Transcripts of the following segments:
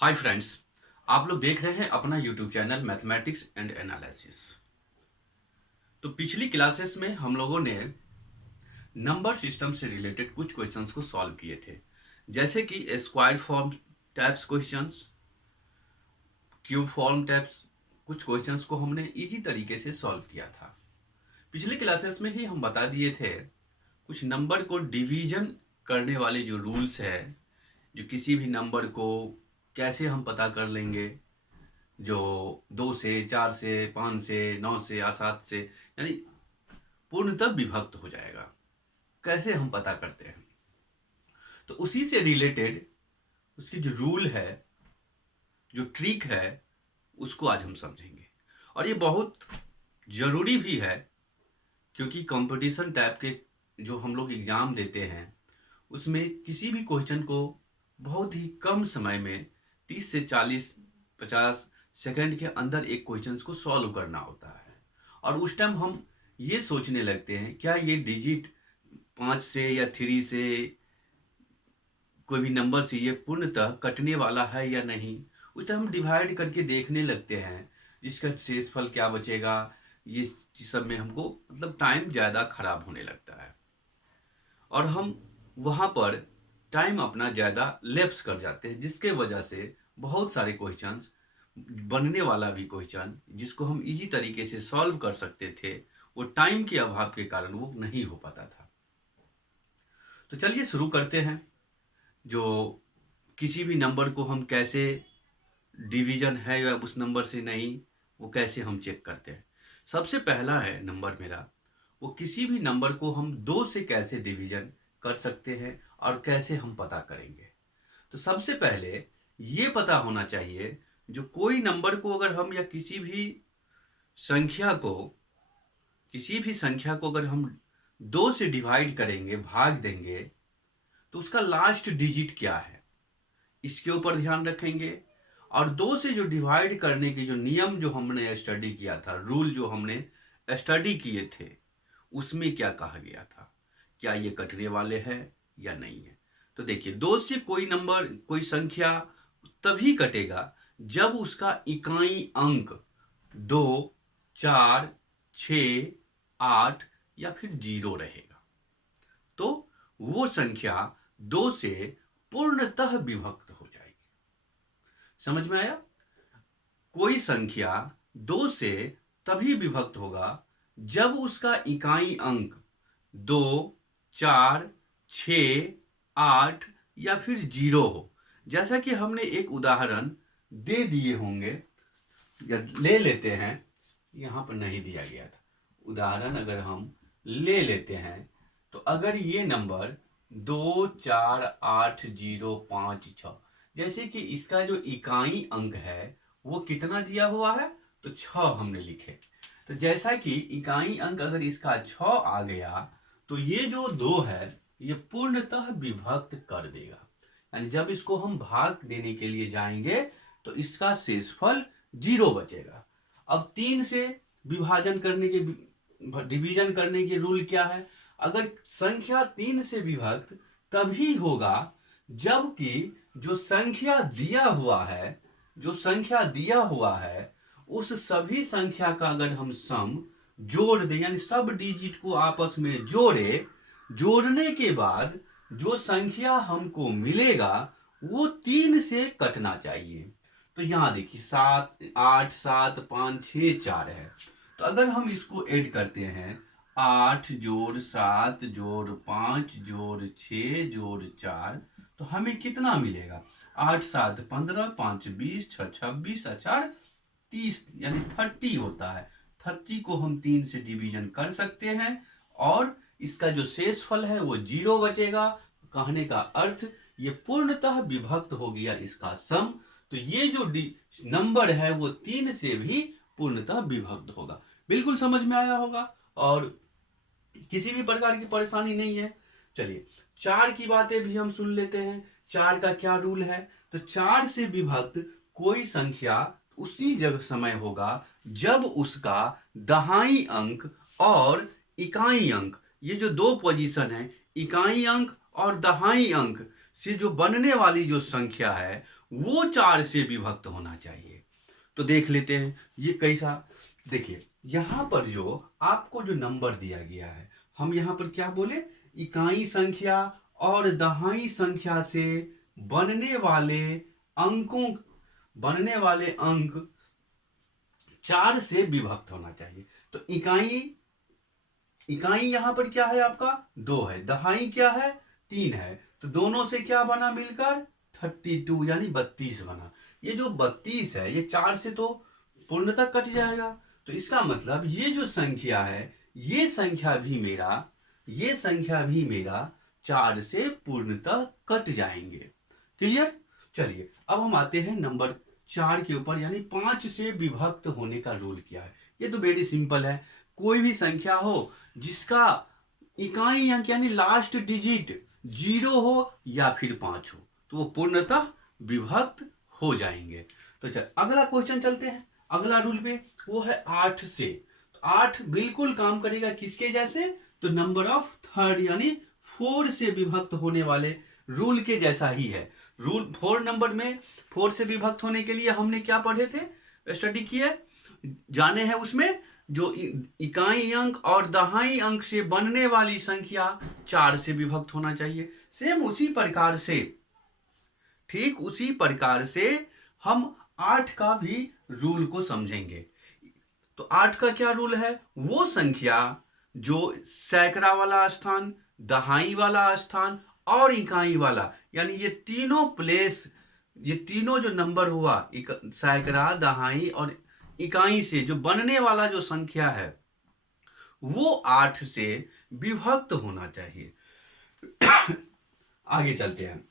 Hi friends, आप लोग देख रहे हैं अपना YouTube channel mathematics and analysis. तो पिछली क्लासेस में हम लोगों ने नंबर सिस्टम से रिलेटेड कुछ क्वेश्चंस को सॉल्व किए थे, जैसे कि square form types questions, cube form types. कुछ क्वेश्चंस को हमने इजी तरीके से सॉल्व किया था। पिछले क्लासेस में ही हम बता दिए थे कुछ नंबर को डिवीजन करने वाले जो रूल्स है, जो किसी भी नंबर को कैसे हम पता कर लेंगे, जो 2 से 4 से 5 से 9 से या 7 से यानी पूर्णतः विभक्त हो जाएगा, कैसे हम पता करते हैं। तो उसी से रिलेटेड उसकी जो रूल है, जो ट्रिक है, उसको आज हम समझेंगे। और ये बहुत ज़रूरी भी है, क्योंकि कंपटीशन टाइप के जो हम लोग एग्ज़ाम देते हैं उसमें किसी भी क्वेश्चन को बहुत ही कम समय में 30 से 40 50 सेकंड के अंदर एक क्वेश्चन को सॉल्व करना होता है। और उस टाइम हम ये सोचने लगते हैं क्या ये डिजिट 5 से या 3 से कोई भी नंबर से ये पूर्णतः कटने वाला है या नहीं। उस टाइम हम डिवाइड करके देखने लगते हैं इसका शेषफल क्या बचेगा। ये सब में हमको मतलब टाइम ज़्यादा खराब होने लगता है और हम वहाँ पर टाइम अपना ज़्यादा लैप्स कर जाते हैं, जिसके वजह से बहुत सारे क्वेश्चंस, बनने वाला भी क्वेश्चन जिसको हम इजी तरीके से सॉल्व कर सकते थे, वो टाइम के अभाव के कारण वो नहीं हो पाता था। तो चलिए शुरू करते हैं। जो किसी भी नंबर को हम कैसे डिवीजन है या उस नंबर से नहीं, वो कैसे हम चेक करते हैं। सबसे पहला है नंबर मेरा, वो किसी भी नंबर को हम 2 से कैसे डिवीजन कर सकते हैं और कैसे हम पता करेंगे। तो सबसे पहले ये पता होना चाहिए, जो कोई नंबर को अगर हम या संख्या को अगर हम 2 से डिवाइड करेंगे, भाग देंगे, तो उसका लास्ट डिजिट क्या है, इसके ऊपर ध्यान रखेंगे। और 2 से जो डिवाइड करने के जो नियम जो हमने स्टडी किया था, रूल जो हमने स्टडी किए थे, उसमें क्या कहा गया था, क्या ये कटने वाले हैं या नहीं है। तो देखिए, 2 से कोई नंबर, कोई संख्या तभी कटेगा जब उसका इकाई अंक 2, 4, 6, 8 या फिर 0 रहेगा, तो वो संख्या 2 से पूर्णतः विभक्त हो जाएगी। समझ में आया? कोई संख्या 2 से तभी विभक्त होगा जब उसका इकाई अंक 2, 4, 6, 8 या फिर 0 हो। जैसा कि हमने एक उदाहरण दे दिए होंगे, या ले लेते हैं, यहाँ पर नहीं दिया गया था उदाहरण, अगर हम ले लेते हैं तो अगर ये नंबर 2, 4, 8, 0, 5, 6, जैसे कि इसका जो इकाई अंक है वो कितना दिया हुआ है, तो 6 हमने लिखे। तो जैसा कि इकाई अंक अगर इसका 6 आ गया, तो ये जो 2 है ये पूर्णतः विभक्त कर देगा। यानी जब इसको हम भाग देने के लिए जाएंगे तो इसका शेषफल 0 बचेगा। अब 3 से विभाजन करने के डिवीजन करने के रूल क्या है, अगर संख्या 3 से विभक्त तभी होगा जबकि जो संख्या दिया हुआ है उस सभी संख्या का अगर हम सम जोड़ दें, यानी सब डिजिट को आपस में जोड़ने के बाद जो संख्या हमको मिलेगा वो 3 से कटना चाहिए। तो यहां देखिए 7, 8, 7, 5, 6, 4 है। तो अगर हम इसको ऐड करते हैं, 8 जोड़ 7 जोड़ 5 जोड़ 6 जोड़ 4, तो हमें कितना मिलेगा, 8, 7, 15, 5, 20, 6, 26, 4, 30, यानी 30 होता है। 30 को हम 3 से डिवीजन कर सकते हैं और इसका जो शेषफल है वो 0 बचेगा। कहने का अर्थ ये पूर्णतः विभक्त हो गया इसका सम। तो ये जो नंबर है वो 3 से भी पूर्णतः विभक्त होगा। बिल्कुल समझ में आया होगा और किसी भी प्रकार की परेशानी नहीं है। चलिए 4 की बातें भी हम सुन लेते हैं। 4 का क्या रूल है, तो 4 से विभक्त कोई संख्या उसी जगह समय होगा जब उसका दहाई अंक और इकाई अंक, ये जो 2 पोजीशन है, इकाई अंक और दहाई अंक से जो बनने वाली जो संख्या है वो 4 से विभक्त होना चाहिए। तो देख लेते हैं ये कैसा। देखिए यहाँ पर जो आपको जो नंबर दिया गया है, हम यहाँ पर क्या बोले, इकाई संख्या और दहाई संख्या से बनने वाले अंकों बनने वाले अंक 4 से विभक्त होना चाहिए। तो इकाई यहां पर क्या है आपका 2 है, दहाई क्या है 3 है, तो दोनों से क्या बना मिलकर 32 यानी 32 बना। ये जो 32 है ये 4 से तो पूर्णतः कट जाएगा। तो इसका मतलब ये जो संख्या है ये संख्या भी मेरा 4 से पूर्णतः कट जाएंगे। क्लियर। चलिए अब हम आते हैं नंबर 4 के ऊपर, यानी 5 से विभक्त होने का रूल क्या है। ये तो वेरी सिंपल है, कोई भी संख्या हो जिसका इकाई अंक यानी लास्ट डिजिट 0 हो या फिर 5 हो तो वो पूर्णतः विभक्त हो जाएंगे। तो चल अगला क्वेश्चन चलते हैं, अगला रूल पे, वो है 8 से। तो 8 बिल्कुल काम करेगा किसके जैसे, तो नंबर ऑफ थर्ड यानी 4 से विभक्त होने वाले रूल के जैसा ही है। रूल 4 नंबर में 4 से विभक्त होने के लिए हमने क्या पढ़े थे, स्टडी किए जाने हैं उसमें, जो इकाई अंक और दहाई अंक से बनने वाली संख्या 4 से विभक्त होना चाहिए। सेम उसी प्रकार से, ठीक उसी प्रकार से हम 8 का भी रूल को समझेंगे। तो 8 का क्या रूल है, वो संख्या जो सैकड़ा वाला स्थान, दहाई वाला स्थान और इकाई वाला, यानी ये तीनों जो नंबर हुआ सैकड़ा, दहाई और इकाई से जो बनने वाला जो संख्या है वो 8 से विभक्त होना चाहिए। आगे चलते हैं।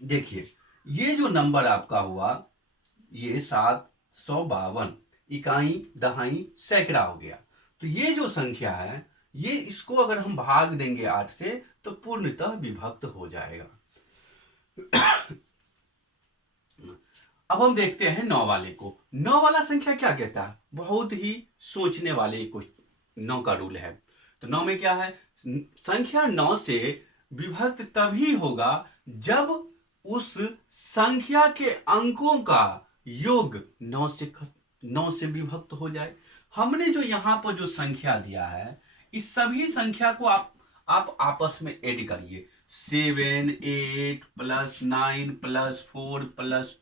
देखिए ये जो नंबर आपका हुआ ये 752 इकाई दहाई सैकड़ा हो गया। तो ये जो संख्या है ये इसको अगर हम भाग देंगे 8 से तो पूर्णतः विभक्त हो जाएगा। अब हम देखते हैं 9 वाले को। 9 वाला संख्या क्या कहता है, बहुत ही सोचने वाले कुछ 9 का रूल है। तो 9 में क्या है, संख्या 9 से विभक्त तभी होगा जब उस संख्या के अंकों का योग 9 से विभक्त हो जाए। हमने जो यहां पर जो संख्या दिया है इस सभी संख्या को आप आपस में ऐड करिए, 7 8 प्लस 9 प्लस 4 प्लस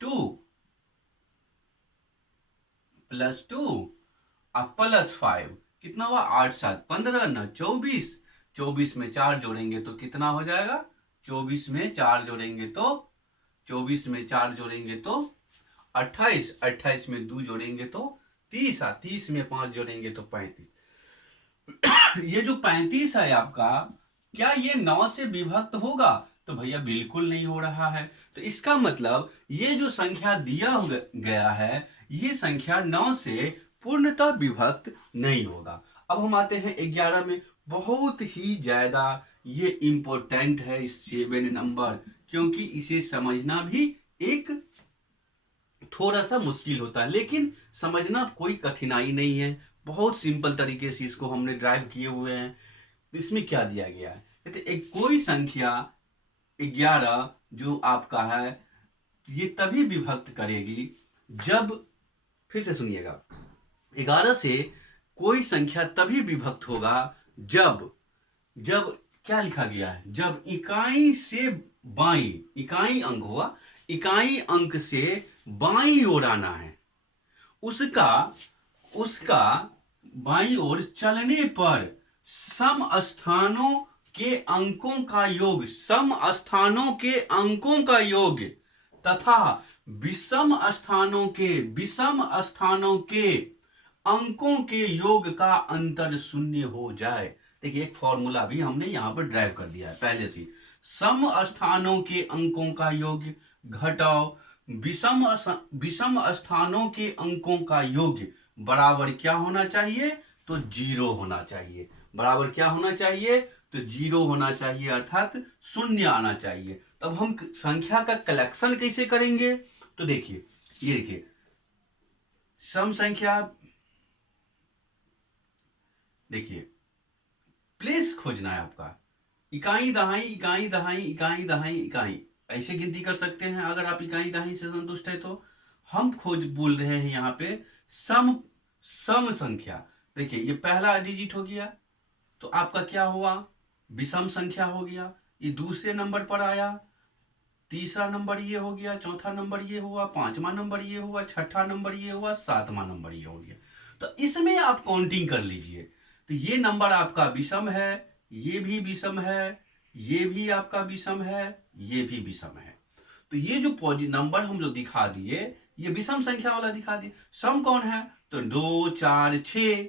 2 अब प्लस 5 कितना हुआ 8 7 15 ना 24, 24 में 4 जोड़ेंगे तो कितना हो जाएगा, 24 में 4 जोड़ेंगे तो 28, 28 में 2 जोड़ेंगे तो 30, 30 में 5 जोड़ेंगे तो 35। ये जो 35 है आपका, क्या ये 9 से विभक्त होगा, तो भैया बिल्कुल नहीं हो रहा है। तो इसका मतलब ये जो संख्या दिया गया है ये संख्या 9 से पूर्णतः विभक्त नहीं होगा। अब हम आते हैं 11 में। बहुत ही ज्यादा ये इंपॉर्टेंट है इस 7 नंबर, क्योंकि इसे समझना भी एक थोड़ा सा मुश्किल होता है, लेकिन समझना कोई कठिनाई नहीं है, बहुत सिंपल तरीके से इसको हमने ड्राइव किए हुए हैं। इसमें क्या दिया गया है, एक कोई संख्या 11 जो आपका है ये तभी विभक्त करेगी जब, फिर से सुनिएगा, 11 से कोई संख्या तभी विभक्त होगा जब क्या लिखा गया है, जब इकाई से बाई, इकाई अंक हुआ, इकाई अंक से बाई ओर आना है, उसका बाई ओर चलने पर सम स्थानों के अंकों का योग तथा विषम स्थानों के अंकों के योग का अंतर शून्य हो जाए। देखिए एक फॉर्मूला भी हमने यहां पर ड्राइव कर दिया है पहले से, सम स्थानों के अंकों का योग घटाओ विषम स्थानों के अंकों का योग बराबर क्या होना चाहिए, तो 0 होना चाहिए। बराबर क्या होना चाहिए, तो 0 होना चाहिए, अर्थात शून्य आना चाहिए। तब हम संख्या का कलेक्शन कैसे करेंगे, तो देखिए ये देखिए सम संख्या, देखिए प्लेस खोजना है आपका, इकाई दहाई इकाई दहाई इकाई दहाई इकाई, ऐसे गिनती कर सकते हैं अगर आप इकाई दहाई से संतुष्ट है तो। हम खोज बोल रहे हैं यहाँ पे सम सम संख्या। देखिए ये पहला डिजिट हो गया तो आपका क्या हुआ, विषम संख्या हो गया। ये दूसरे नंबर पर आया, तीसरा नंबर ये हो गया, चौथा नंबर ये हुआ, पांचवा नंबर ये हुआ, छठा नंबर ये हुआ, सातवां नंबर ये हो गया। तो इसमें आप काउंटिंग कर लीजिए। तो ये नंबर आपका विषम है, ये भी विषम है, ये भी आपका विषम है, ये भी विषम है। तो ये जो नंबर हम जो दिखा दिए ये विषम संख्या वाला दिखा दिए। सम कौन है, तो 2 4 6।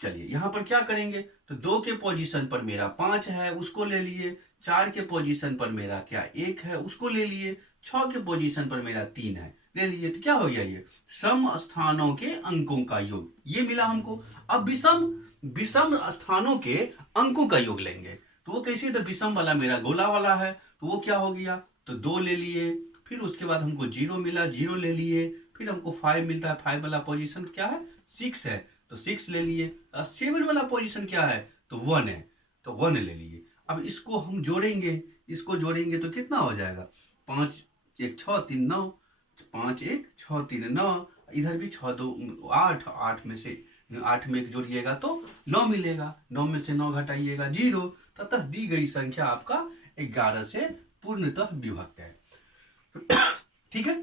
चलिए यहां पर क्या करेंगे, तो 2 के पोजीशन पर मेरा 5 है उसको ले लिए, 4 के पोजीशन पर मेरा क्या 1 है उसको ले लिए, 6 के पोजीशन पर मेरा 3 है ले लिए। तो क्या हो गया, ये सम स्थानों के अंकों का योग ये मिला हमको। अब विषम विषम स्थानों के अंकों का योग लेंगे तो वो कैसे, तो विषम वाला मेरा गोला वाला है तो वो क्या हो गया, तो 2 ले लिए, फिर उसके बाद हमको 0 मिला, 0 ले लिए, फिर हमको 5 मिलता है, 5 वाला पोजीशन क्या है 6 है तो 6 ले लिए। 7 वाला पोजीशन क्या है, तो 1 है तो 1 ले लिए। अब इसको हम जोड़ेंगे, इसको जोड़ेंगे तो कितना हो जाएगा, 5 1 6 3 9, 5 1 6 3 9, इधर भी 6 2 8, 8 में से 8 में 1 जोड़िएगा तो 9 मिलेगा, 9 में से 9 घटाइएगा 0, तथा दी गई संख्या आपका 11 से पूर्णतः विभक्त है। ठीक है,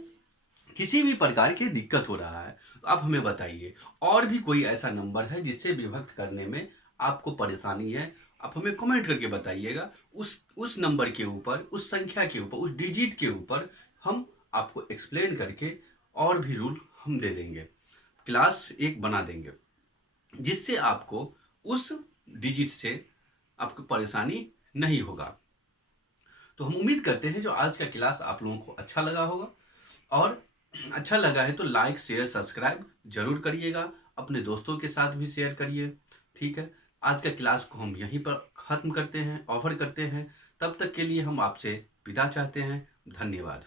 किसी भी प्रकार की दिक्कत हो रहा है तो आप हमें बताइए। और भी कोई ऐसा नंबर है जिससे विभक्त करने में आपको परेशानी है, आप हमें कमेंट करके बताइएगा। उस नंबर के ऊपर, उस संख्या के ऊपर, उस डिजिट के ऊपर हम आपको एक्सप्लेन करके और भी रूल हम दे देंगे, क्लास एक बना देंगे जिससे आपको उस डिजिट से आपको परेशानी नहीं होगा। तो हम उम्मीद करते हैं जो आज का क्लास आप लोगों को अच्छा लगा होगा, और अच्छा लगा है तो लाइक शेयर सब्सक्राइब जरूर करिएगा, अपने दोस्तों के साथ भी शेयर करिए। ठीक है, आज का क्लास को हम यहीं पर ख़त्म करते हैं, ऑफर करते हैं। तब तक के लिए हम आपसे विदा चाहते हैं। धन्यवाद।